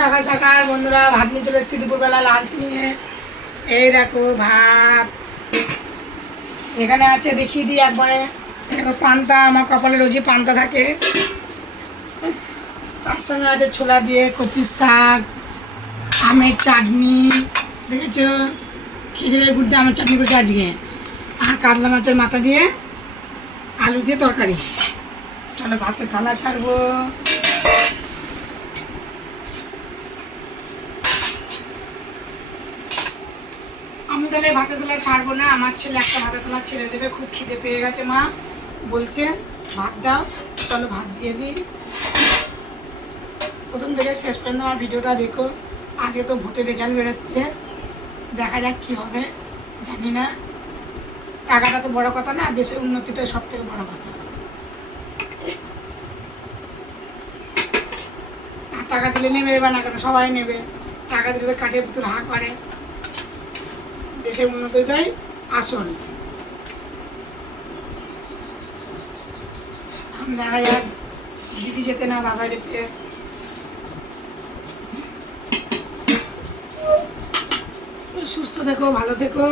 সকাল সকাল বন্ধুরা ভাত নিয়ে চলে এসেছি, দুপুরবেলা লাঞ্চ নিয়ে। এই দেখো ভাত এখানে আছে, দেখিয়ে দিই একবারে। দেখো পান্তা, আমার কপালে রোজই পান্তা থাকে। তার সঙ্গে আছে ছোলা দিয়ে কচুর শাক, আমের চাটনি, দেখেছো খেজুরের গুড় দিয়ে আমের চাটনি করেছে আজকে, আর কাতলা মাছের মাথা দিয়ে আলু দিয়ে তরকারি। চলো ভাতের থালা ছাড়বো। আমি তাহলে ভাতের থালা ছাড়বো না, আমার ছেলে একটা ভাতের থালা ছেড়ে দেবে। খুব খিদে পেয়ে গেছে, মা বলছে ভাত দাও। চলো ভাত দিয়ে দিই। প্রথম থেকে শেষ পর্যন্ত আমার ভিডিওটা দেখো। আজকে তো ভোটের রেজাল্ট বেরোচ্ছে, দেখা যাক কী হবে, জানি না। টাকাটা তো বড় কথা না, দেশের উন্নতিটা সব থেকে বড় কথা। আর টাকা দিলে নেবে বা না কেন, সবাই নেবে। টাকা দিলে তো কাঠের ভিতর হাঁক করে। দেশের উন্নতিটাই আসল। দেখা যাক দিদি যেতে না দাদা যেতে। সুস্থ থেকো, ভালো থেকো।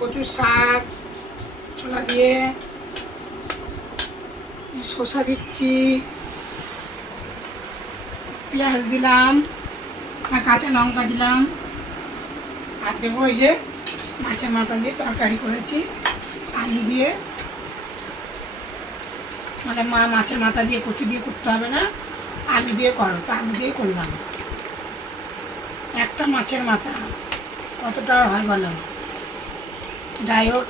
কচুর শাক ছোলা দিয়ে, শসা দিচ্ছি, পেঁয়াজ দিলাম, আর কাঁচা লঙ্কা দিলাম, আর দেবো ওই যে মাছের মাথা দিয়ে তরকারি করেছি আলু দিয়ে। মানে মা মাছের মাথা দিয়ে কচু দিয়ে করতে হবে না, আলু দিয়ে করো, তো আলু দিয়ে করলাম। একটা মাছের মাথা কতটা হয় বলো? যাই হোক,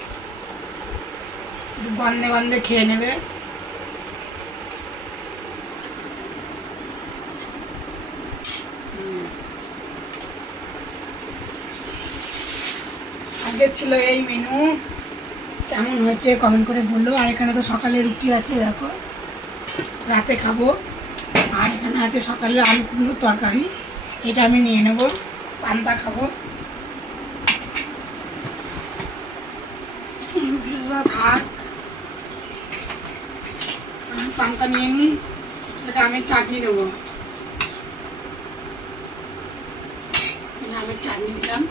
একটু গন্ধে গন্ধে খেয়ে নেবে। আগে ছিল এই মেনু, কেমন হয়েছে কমেন্ট করে বললো। আর এখানে তো সকালে রুটি আছে, দেখো রাতে খাবো। আর এখানে আছে সকালে আলু কুমড়োর তরকারি, এটা আমি নিয়ে নেব, পান্তা খাবো। থাক, পান্তা নিয়ে নিই, আমি চাটনি দেবো। আমের চাটনি দিলাম।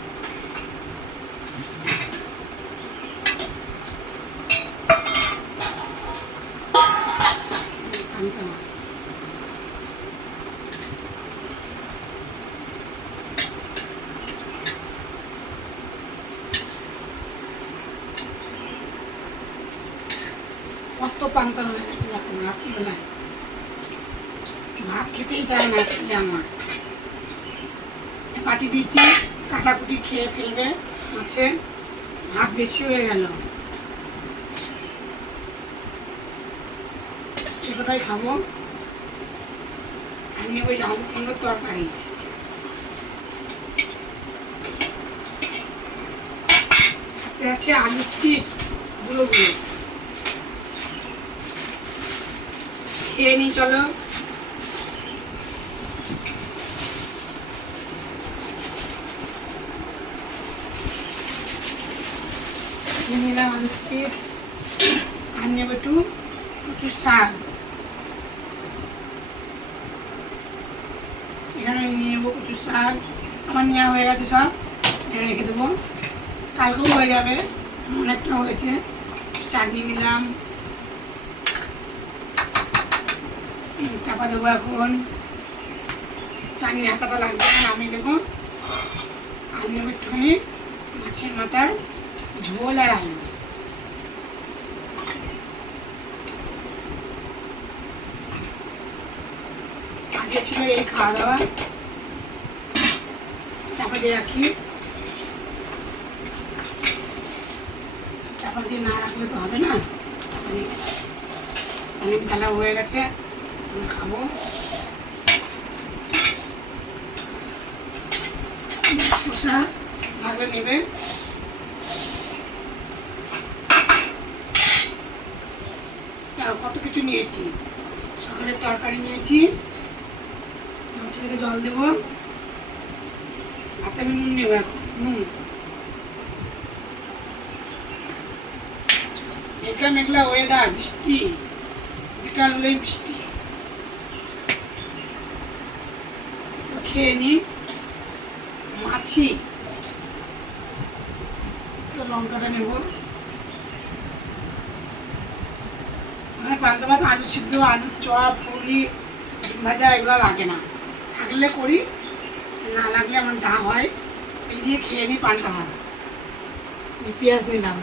কত পান্তা হয়ে গেছে এখন রাত্রিবেলায়, ভাত খেতেই চায় না ছেলে আমার। পাটি দিয়েছি, কাটাকুটি খেয়ে ফেলবে মাছে, ভাত বেশি হয়ে গেল। এই কথাই খাবো। আর নেবো আলু কুমড়োর তরকারি, সাথে আছে আলুর চিপস গুলো গুলো। খেয়ে নিই চলো। খেয়ে নিলাম আলুর চিপস, আর নেব একটু কচুর শাক। এখানে নিয়ে নেবো কচুর শাক, আমার নেওয়া হয়ে গেছে সব, এখানে রেখে দেবো, কালকেও হয়ে যাবে, অনেকটা হয়েছে। চাটনি নিলাম, চাপা দেবো এখন। চাটনি হাতাটা লাগবে না, নামিয়ে দেবো। আর নেবো একটুখানি মাছের মাথার ঝোল আর আলু। আজকে ছিল এই খাওয়া দাওয়া। চাপা দিয়ে রাখি, চাপা দিয়ে না রাখলে তো হবে না। চাপা দিয়ে অনেক বেলা হয়ে গেছে, খাবো। শসা লাগলে নেবে। কত কিছু নিয়েছি, সকালের তরকারি নিয়েছি, ছেলেকে জল দেবো, ভাতে আমি নুন নেবো এখন, নুন মেঘলা মেঘলা ওয়েদার, বৃষ্টি, বিকাল হলেই বৃষ্টি। খেয়ে নি মাছি, লঙ্কাটা নেব। মানে পান্তা ভাত আলু সিদ্ধ, আলুর চপ, ফুলি, ডিম ভাজা এগুলো লাগে না, থাকলে করি, না লাগলে আমার যা হয় এই দিয়ে খেয়ে নিই পান্তা ভাত। পেঁয়াজ নিলাম,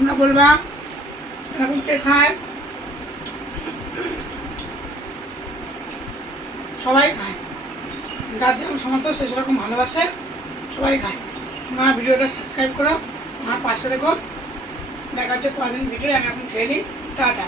তোমরা বলবা এরকম কে খায়? সবাই খায়, যার যেরকম সমর্থ সে সেরকম ভালোবাসে, সবাই খায়। তোমার ভিডিওটা সাবস্ক্রাইব করো, আমার পাশে দেখো। দেখা হচ্ছে পরের দিন ভিডিও। আমি এখন খেয়ে নিই, টাটা।